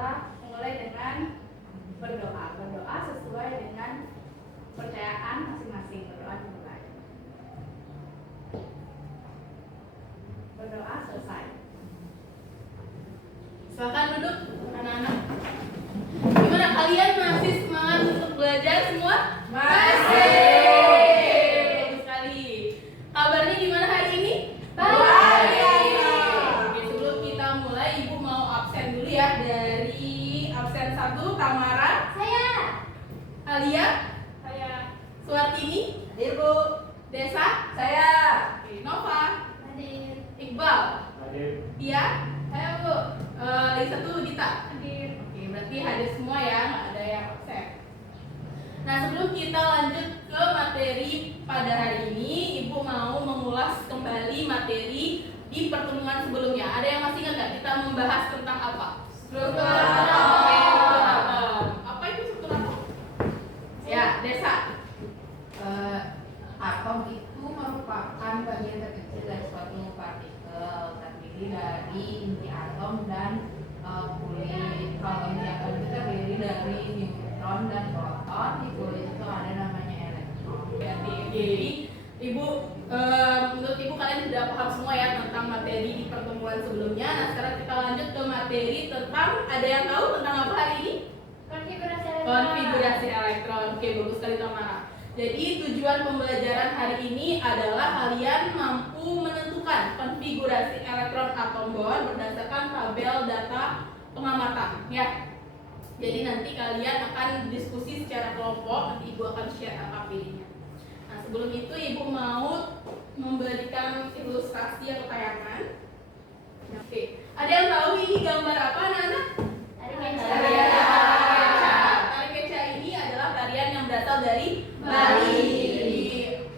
kita mulai dengan berdoa. Berdoa sesuai dengan kepercayaan masing-masing. Berdoa dimulai. Berdoa selesai. Silakan duduk anak-anak. Gimana kalian, masih semangat untuk belajar semua? Masih. Bagus sekali. Kabarnya gimana hari ini? Baik. Oke, sebelum kita mulai, Ibu mau absen dulu ya. Dari absen 1, Tamara, Saya. Alia, Saya. Suartini, Hadir, Bu. Desa, Saya. Oke, Nova, Hadir. Iqbal, Hadir. Tia, saya Bu, Lisa tuh Dita. Hadir. Oke, berarti hadir semua ya, nggak ada yang absen. Nah, sebelum kita lanjut ke materi pada hari ini, Ibu mau mengulas kembali materi di pertemuan sebelumnya. Ada yang masih ingat nggak kita membahas tentang apa? Struktur atom. atom. Oke, struktur atom. Apa itu struktur atom? Ya, Desa. Atom itu merupakan bagian terkecil dari suatu partikel, terdiri dari inti atom dan kulit. Kalau inti atom itu terdiri dari neutron dan proton, di kulit itu ada namanya elektron. Jadi, Ibu, menurut Ibu kalian sudah paham semua ya tentang materi di pertemuan sebelumnya. Nah, sekarang kita lanjut ke materi tentang, ada yang tahu tentang apa hari ini? Konfigurasi elektron. Konfigurasi elektron. Oke, bagus sekali Tamara. Jadi tujuan pembelajaran hari ini adalah kalian mampu menentukan konfigurasi elektron atom bor berdasarkan tabel data pengamatan ya. Jadi nanti kalian akan diskusi secara kelompok, nanti Ibu akan share apa pilihnya. Nah, sebelum itu Ibu mau memberikan ilustrasi atau tayangan. Oke, ada yang tahu ini gambar apa anak-anak? Tarian Tarian keca. keca. Tarian keca ini adalah tarian yang berasal dari Bali, di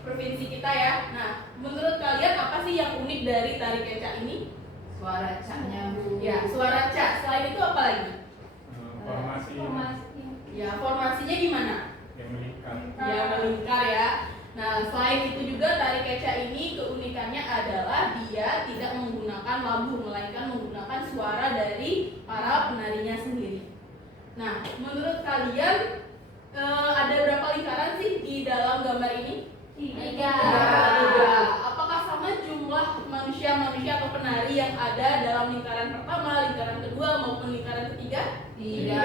provinsi kita ya. Nah, menurut kalian apa sih yang unik dari tari keca ini? Suara caknya, Bu. Ya, suara ca. Selain itu apa lagi? Formasi Ya, formasinya gimana? yang meningkat. Ya, melingkar ya. Nah, selain itu juga tari keca ini keunikannya adalah dia tidak menggunakan labu, melainkan menggunakan suara dari para penarinya sendiri. Nah, menurut kalian ada berapa lingkaran sih di dalam gambar ini? 3. Tiga. Apakah sama jumlah manusia-manusia atau penari yang ada dalam lingkaran pertama, lingkaran kedua maupun lingkaran ketiga? Tidak.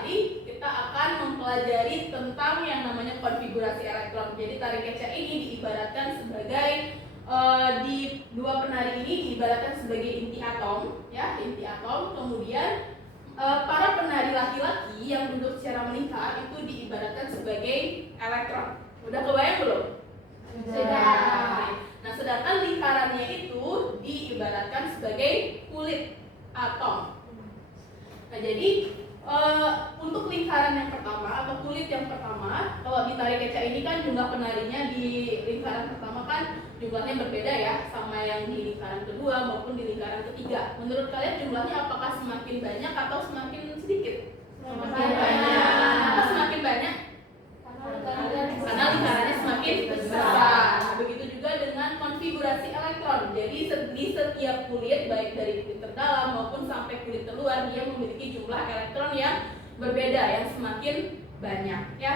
Jadi kita akan mempelajari tentang yang namanya konfigurasi elektron. Jadi tari keca ini diibaratkan sebagai di dua penari ini diibaratkan sebagai inti atom, ya inti atom. Kemudian para penari laki-laki yang duduk secara melingkar itu diibaratkan sebagai elektron. Udah kebayang belum? Sudah. Nah, sedangkan lingkarannya itu diibaratkan sebagai kulit atom. Nah, jadi untuk lingkaran yang pertama atau kulit yang pertama, kalau di tari keca ini kan jumlah penarinya di lingkaran pertama kan jumlahnya berbeda ya sama yang di lingkaran kedua maupun di lingkaran ketiga. Menurut kalian jumlahnya apakah semakin banyak atau semakin sedikit? Semakin banyak. Kenapa semakin banyak? Karena lingkarannya semakin besar. Begitu juga dengan konfigurasi elektron. Jadi di setiap kulit, baik dari kulit terdalam maupun sampai kulit terluar, dia memiliki jumlah elektron yang berbeda, yang semakin banyak ya.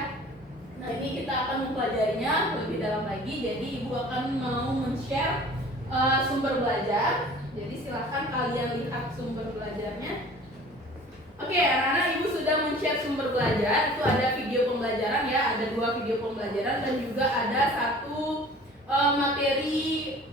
Nah, ini kita akan mempelajarinya lebih dalam lagi. Jadi Ibu akan mau men-share sumber belajar. Jadi silakan kalian lihat sumber belajarnya. Oke, anak-anak, Ibu sudah men-share sumber belajar. Itu ada video pembelajaran ya, ada 2 video pembelajaran dan juga ada 1 materi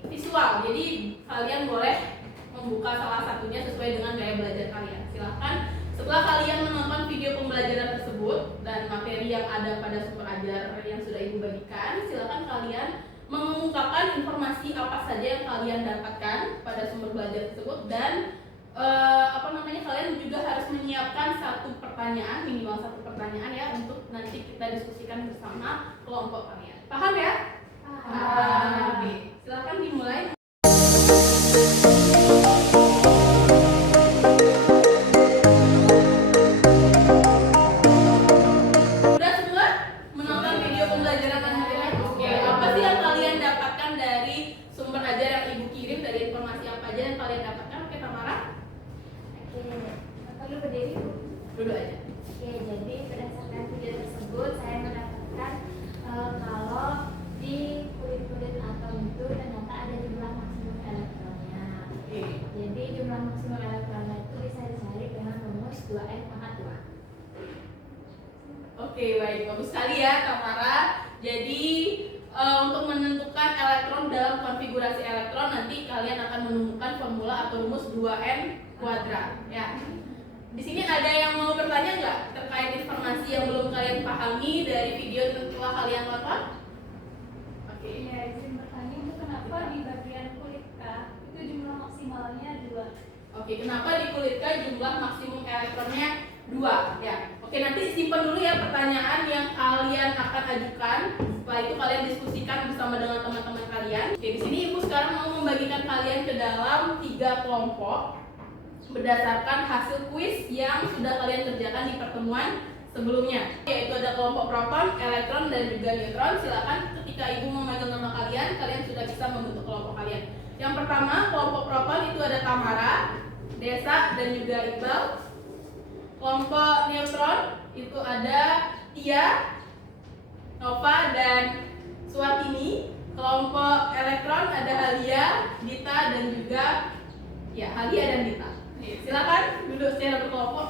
visual. Jadi kalian boleh membuka salah satunya sesuai dengan gaya belajar kalian. Silakan setelah kalian menonton video pembelajaran tersebut dan materi yang ada pada sumber ajar yang sudah Ibu bagikan, silakan kalian mengungkapkan informasi apa saja yang kalian dapatkan pada sumber belajar tersebut dan kalian juga harus menyiapkan 1 pertanyaan, minimal 1 pertanyaan ya, untuk nanti kita diskusikan bersama kelompok kalian. Paham ya? Paham. Oke, silakan dimulai. Udah semua menonton video pembelajaran materinya? Oke, apa sih yang kalian dapatkan dari sumber ajar yang Ibu kirim, dari informasi apa aja yang kalian dapatkan? Oke, Tamara? Oke. Duduk aja. Oke, jadi berdasarkan video tersebut saya mendapatkan kalau di kulit-kulit atom itu ternyata ada jumlah maksimum elektronnya. Oke. Jadi jumlah maksimum elektronnya itu bisa dicari dengan rumus 2n pangkat 2. Oke, baik, bagus sekali ya Tamara. Jadi untuk menentukan elektron dalam konfigurasi elektron nanti kalian akan menemukan formula atau rumus 2n kuadrat ya. Di sini ada yang mau bertanya nggak terkait informasi yang belum kalian pahami dari video yang telah kalian tonton? Oke. Ya, izin bertanya itu kenapa di bagian kulit K itu jumlah maksimalnya 2? Oke, kenapa di kulit K jumlah maksimum elektronnya 2 ya? Oke, nanti simpan dulu ya pertanyaan yang kalian akan ajukan. Setelah itu kalian diskusikan bersama dengan teman-teman kalian. Oke, di sini Ibu sekarang mau membagikan kalian ke dalam 3 kelompok berdasarkan hasil kuis yang sudah kalian kerjakan di pertemuan sebelumnya, yaitu ada kelompok proton, elektron, dan juga neutron. Silakan ketika Ibu memegang nama kalian, kalian sudah bisa membentuk kelompok kalian. Yang pertama, kelompok proton itu ada Tamara, Desa, dan juga Iqbal. Kelompok neutron itu ada Tia, Nova, dan Suwatini. Kelompok elektron ada Halia, Dita, dan juga Halia dan Dita. Silakan duduk secara berkelompok.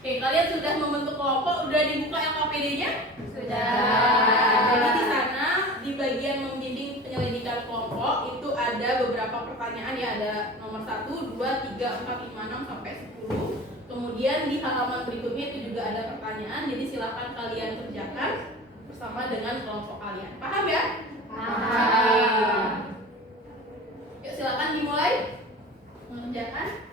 Oke, kalian sudah membentuk kelompok, udah dibuka LKPD-nya? Sudah. Jadi di sana di bagian membimbing penyelidikan kelompok itu ada beberapa pertanyaan ya, ada nomor 1, 2, 3, 4, 5, 6 sampai 10. Kemudian di halaman berikutnya itu juga ada pertanyaan. Jadi silakan kalian kerjakan bersama dengan kelompok kalian. Paham ya? Paham. Yuk silakan dimulai mengerjakan.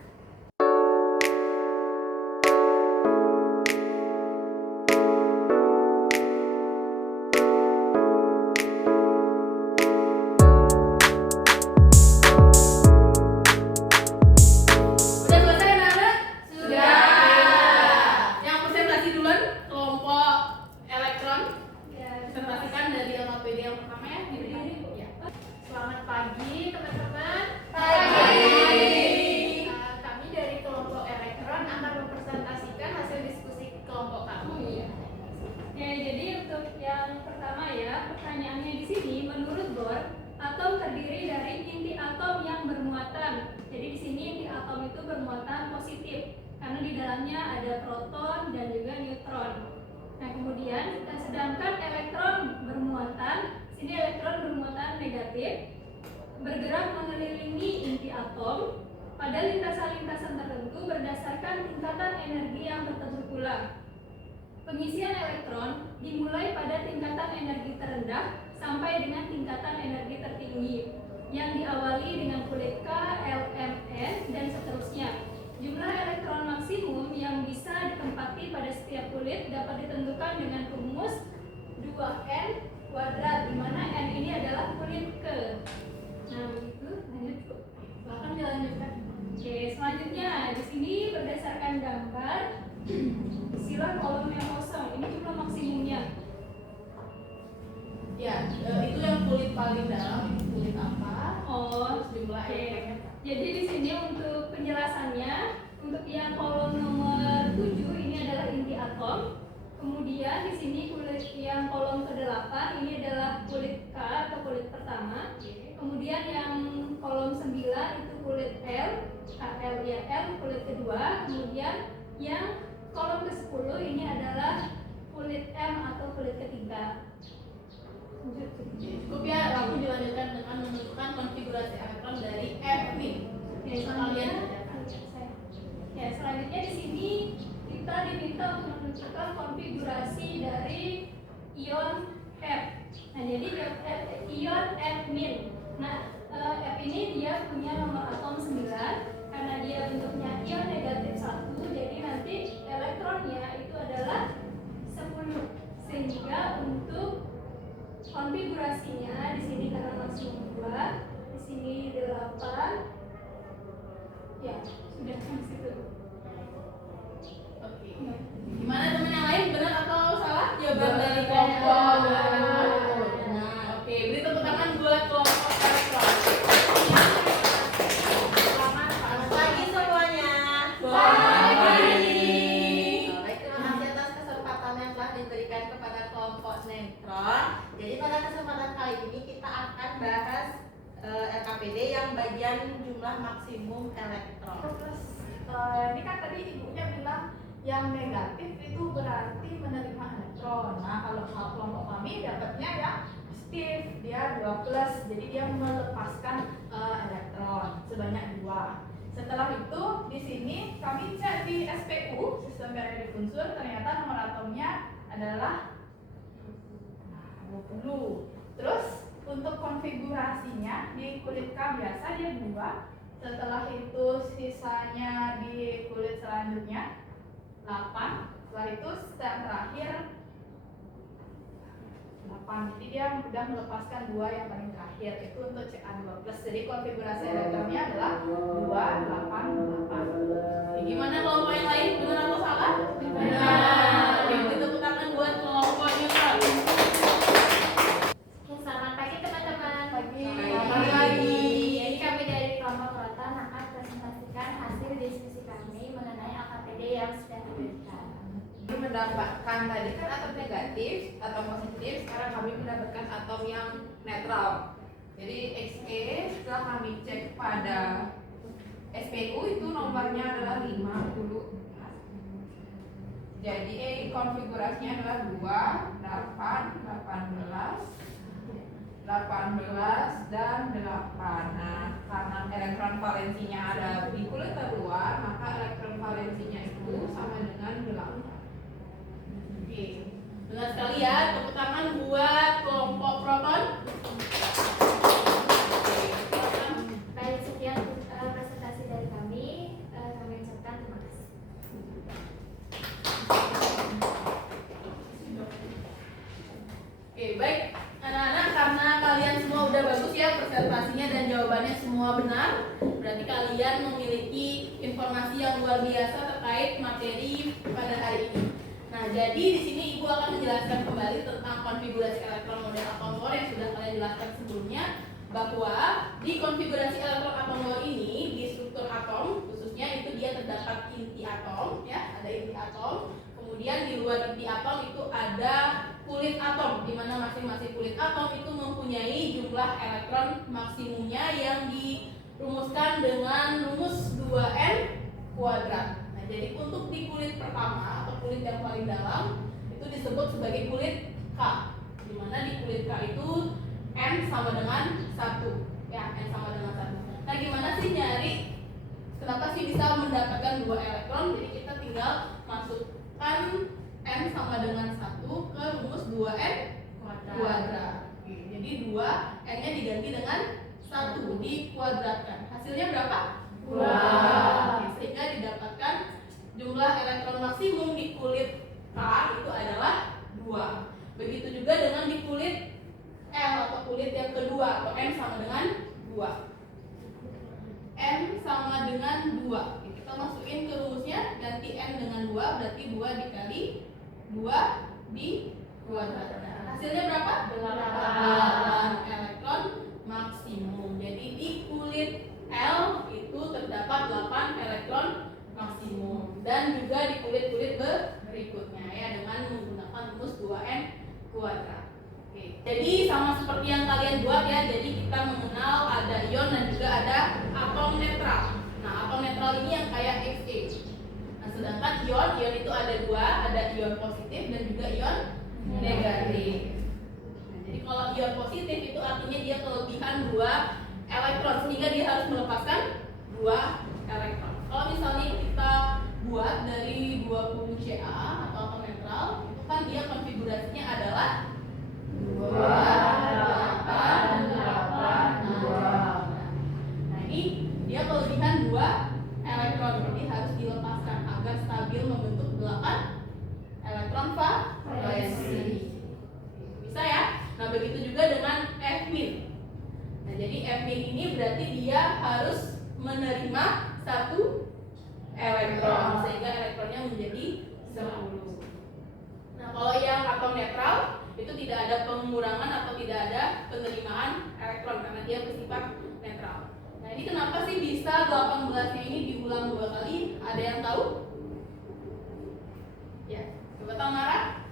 Udah selesai anak-anak? Sudah. Yang presentasi duluan kelompok elektron. Ya, Presentasikan dari LKPD yang pertama ya. Ya. Selamat pagi teman-teman. Pagi. Kami dari kelompok elektron akan mempresentasikan hasil diskusi kelompok kami. Ya, jadi untuk yang pertama ya, pertanyaannya di sini menurut Bohr, atom terdiri dari inti atom yang bermuatan. Jadi di sini inti atom itu bermuatan positif karena di dalamnya ada proton dan juga neutron. Nah, kemudian sedangkan elektron bermuatan, sini elektron bermuatan negatif bergerak mengelilingi inti atom pada lintasan-lintasan tertentu berdasarkan tingkatan energi yang tertentu pula. Pengisian elektron dimulai pada tingkatan energi terendah sampai dengan tingkatan energi tertinggi yang diawali dengan kulit K, L, M, N, dan seterusnya. Jumlah elektron maksimum yang bisa ditempati pada setiap kulit dapat ditentukan dengan rumus 2n kuadrat, di mana n ini adalah kulit K. Nah, begitu. Lanjut, Bu. Silakan dilanjutkan. Oke, selanjutnya di sini berdasarkan gambar isilah kolom yang kosong. Ini jumlah maksimumnya. Ya, itu yang kulit paling dalam, itu kulit apa? Oh, Terus jumlah oke. elektronnya. Jadi di sini untuk penjelasannya, untuk yang kolom nomor 7 ini adalah inti atom. Kemudian di sini kulit yang kolom ke-8 ini adalah kulit K atau kulit pertama. Kemudian yang kolom 9 itu kulit L, KL ya L kulit kedua. Kemudian yang kolom ke-10 ini adalah kulit M atau kulit ketiga. Lanjut. Cukup ya, langsung dilanjutkan dengan menentukan konfigurasi elektron dari F nih. Oke, Kalian selanjutnya, ya selanjutnya di sini kita diminta untuk menentukan konfigurasi dari ion F. Nah, jadi ion F min. Nah, F ini dia punya nomor atom 9 karena dia bentuknya ion negatif 1, jadi nanti elektronnya itu adalah 10. Sehingga untuk konfigurasinya di sini karena maksimum 2, di sini 8. Ya, sudah di situ. Oke. Gimana teman yang lain, benar atau salah jawaban Benar. dari kelompok? Benar. Oke, beri tepuk tangan buat kelompok elektron. Selamat pagi semuanya. Pagi. AKPD yang bagian jumlah maksimum elektron. Terus ini kan tadi ibunya bilang yang negatif itu berarti menerima elektron. Nah kalau kelompok kami dapatnya yang positif, dia 2+, jadi dia melepaskan elektron sebanyak 2. Setelah itu di sini kami cek di SPU, sistem periodik unsur, ternyata nomor atomnya adalah 20. Terus untuk konfigurasinya di kulit K biasa dia 2. Setelah itu sisanya di kulit selanjutnya 8. Setelah itu step terakhir 8. Jadi dia sudah melepaskan 2 yang paling terakhir, itu untuk Ca2+. Jadi konfigurasi elektronnya adalah 2, 8, 8. Gimana kelompok yang lain? Benar atau salah? Benar. Oke, kita putarkan buat kelompok neutral. Oke, selamat pagi teman-teman. Selamat pagi. Jadi kami dari kelompok Rotan akan presentasikan hasil diskusi kami mengenai AKPD yang sudah diberikan. Kami mendapatkan tadi kan atom negatif, atom positif, sekarang kami mendapatkan atom yang netral. Jadi Xe setelah kami cek pada SPU itu nomornya adalah 50. Jadi konfigurasinya adalah 2, 8, 18, 18 dan 8. Nah, karena elektron valensinya ada di kulit terluar, maka elektron valensinya itu sama dengan 8. Oke, benar sekali ya. Tepuk tangan buat kelompok proton. Baik, sekian presentasi dari kami. Kami ucapkan terima kasih. Oke, baik anak-anak, karena kalian semua udah bagus ya presentasinya dan jawabannya semua benar, berarti kalian memiliki informasi yang luar biasa terkait materi pada hari ini. Nah, jadi di sini Ibu akan menjelaskan kembali tentang konfigurasi elektron model atom Bohr yang sudah kalian jelaskan sebelumnya, bahwa di konfigurasi elektron atom Bohr ini di struktur atom khususnya itu dia terdapat inti atom ya, ada inti atom. Kemudian di luar inti atom itu ada kulit atom, di mana masing-masing kulit atom itu mempunyai jumlah elektron maksimumnya yang dirumuskan dengan rumus 2n kuadrat. Nah, jadi untuk di kulit pertama atau kulit yang paling dalam itu disebut sebagai kulit K, di mana di kulit K itu n sama dengan 1 ya, n sama dengan 1. Nah, gimana sih nyari kenapa sih bisa mendapatkan 2 elektron? Jadi kita tinggal masukkan n sama dengan 1 ke rumus 2n kuadrat. Jadi 2 n-nya diganti dengan 1 dikuadratkan. Hasilnya berapa? 2. Sehingga didapatkan jumlah elektron maksimum di kulit K itu adalah 2. Begitu juga dengan di kulit L atau kulit yang kedua, atau n sama dengan 2. N sama dengan 2. Kita masukin ke rumusnya, ganti n dengan 2, berarti 2 dikali 2 di kuadrat. Hasilnya berapa? 8 elektron maksimum. Jadi di kulit L itu terdapat 8 elektron maksimum, dan juga di kulit-kulit berikutnya ya, dengan menggunakan rumus 2n kuadrat. Oke. Jadi sama seperti yang kalian buat ya, jadi kita mengenal ada ion dan juga ada atom netral. Nah, atom netral ini yang kayak Xe. Nah, sedangkan ion itu ada 2, ada ion positif dan juga ion negatif. Nah, jadi kalau ion positif itu artinya dia kelebihan 2 elektron, sehingga dia harus melepaskan 2 elektron. Kalau misalnya kita buat dari 20 Ca atau atom netral, itu kan dia konfigurasinya adalah 2, 8, 8, 2. Nah, ini dia kelebihan 2 elektron, jadi harus dilepaskan agar stabil membentuk 8 elektron valensi. Bisa ya? Nah, begitu juga dengan F-min. Nah, jadi F-min ini berarti dia harus menerima 1 elektron, sehingga elektronnya menjadi 10. Nah, kalau yang atom netral itu tidak ada pengurangan atau tidak ada penerimaan elektron karena dia bersifat netral. Nah, ini kenapa sih bisa 18-nya ini diulang 2 kali? Ada yang tahu? Ya, coba Tamara.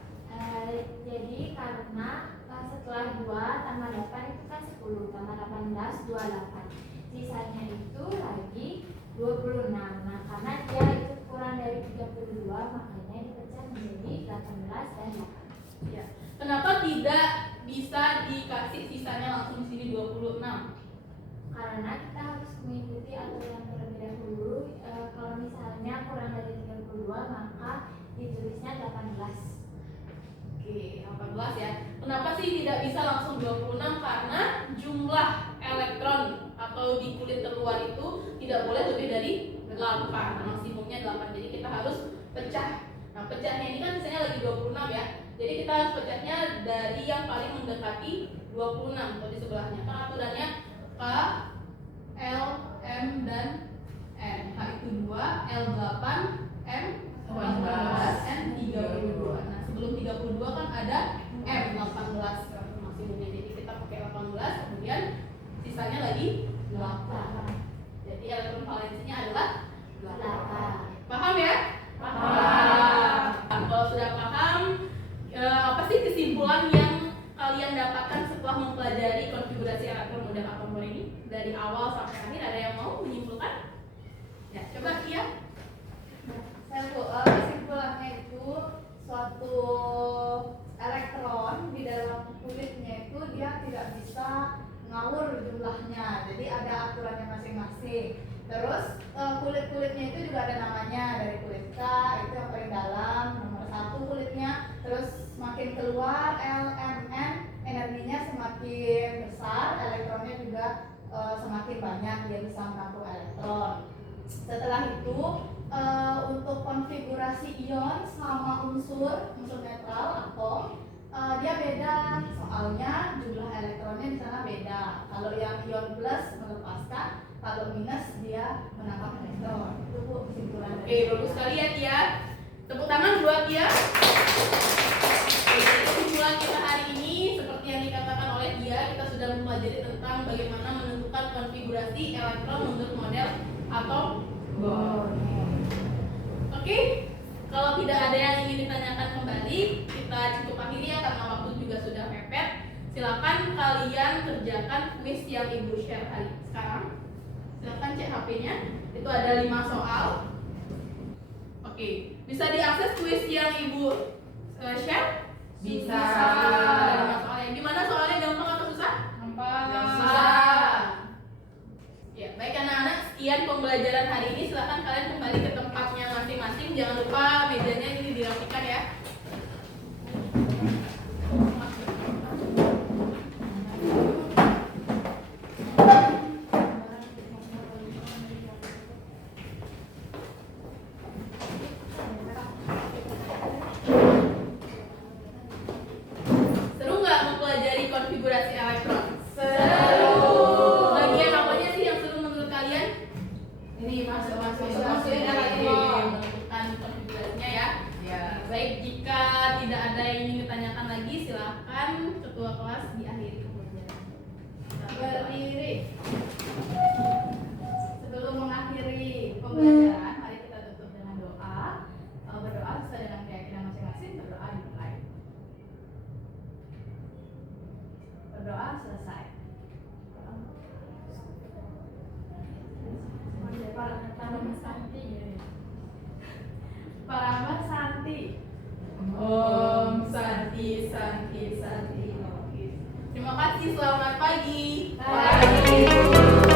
Jadi karena setelah 2 tambah 8 itu kan 10, tambah 18 28. sisanya itu lagi 26. Nah, karena dia itu kurang dari 32, makanya dipecah menjadi 18 dan 8. Ya. Kenapa tidak bisa dikasih sisanya langsung di sini 26? Karena kita harus mengikuti aturan terlebih dahulu. Kalau misalnya kurang dari 32, maka ditulisnya 18. Oke, 18 ya. Kenapa sih tidak bisa langsung 26? Karena jumlah elektron atau di kulit terluar itu tidak boleh lebih dari 8, maksimumnya 8. Jadi kita harus pecah. Nah, pecahnya ini kan misalnya lagi 26 ya. Jadi kita harus pecahnya dari yang paling mendekati 26 atau di sebelahnya. Kan aturannya K, L, M, dan N. K itu 2, L 8, M 18, N 32. Nah, sebelum 32 kan ada M 18 maksimumnya. Jadi kita pakai 18, kemudian sisanya lagi 8. Jadi elektron valensinya adalah 8. Paham ya? Paham. Kalau sudah paham, apa sih kesimpulan yang kalian dapatkan setelah mempelajari konfigurasi elektron model atom Bohr ini dari awal sampai akhir? Ada yang mau menyimpulkan? Ya, coba Kia. Kesimpulannya itu suatu elektron di dalam kulitnya itu dia tidak bisa ngawur jumlahnya, jadi ada aturannya masing-masing. Terus kulit-kulitnya itu juga ada namanya, dari kulit K itu yang paling dalam, nomor 1 kulitnya. Terus semakin keluar L, M, N, energinya semakin besar, elektronnya juga semakin banyak, dia bisa menampung elektron. Setelah itu untuk konfigurasi ion sama unsur netral atom dia beda, soalnya jumlah elektronnya di sana beda. Kalau yang ion plus melepaskan, kalau minus dia menambah elektron. Itu Bu kesimpulan. Oke, bagus sekali ya Kia. Tepuk tangan buat Kia. Oke, jadi kesimpulan kita hari ini seperti yang dikatakan oleh Dia, kita sudah mempelajari tentang bagaimana menentukan konfigurasi elektron menurut model atom Bohr. Oke, kalau tidak ada yang ingin ditanyakan kembali, kita cukup akhiri ya karena waktu juga sudah mepet. Silakan kalian kerjakan kuis yang Ibu share hari sekarang. Silakan cek HP-nya. Itu ada 5 soal. Oke, bisa diakses kuis yang Ibu share? Bisa. Ada 5 soal. Yang gimana soalnya, gampang atau susah? Susah. Ya, baik anak-anak, sekian pembelajaran hari ini. Silakan kalian kembali ke tempatnya masing-masing. Jangan lupa mejanya ini dirapikan ya. Seru nggak mempelajari konfigurasi elektron? Bagian apanya sih yang seru menurut kalian? Ini masuk-masuk Menentukan konfigurasinya ya. Ya. Baik, jika tidak ada yang ingin ditanyakan lagi, silakan ketua kelas diakhiri pembelajaran. Berdiri. Sebelum mengakhiri pembelajaran, mari kita tutup dengan doa. Berdoa sesuai dengan keyakinan masing-masing. Berdoa dimulai. Berdoa selesai. Paramat Santi. Om Santi Santi Santi. Terima kasih, selamat pagi. Pagi.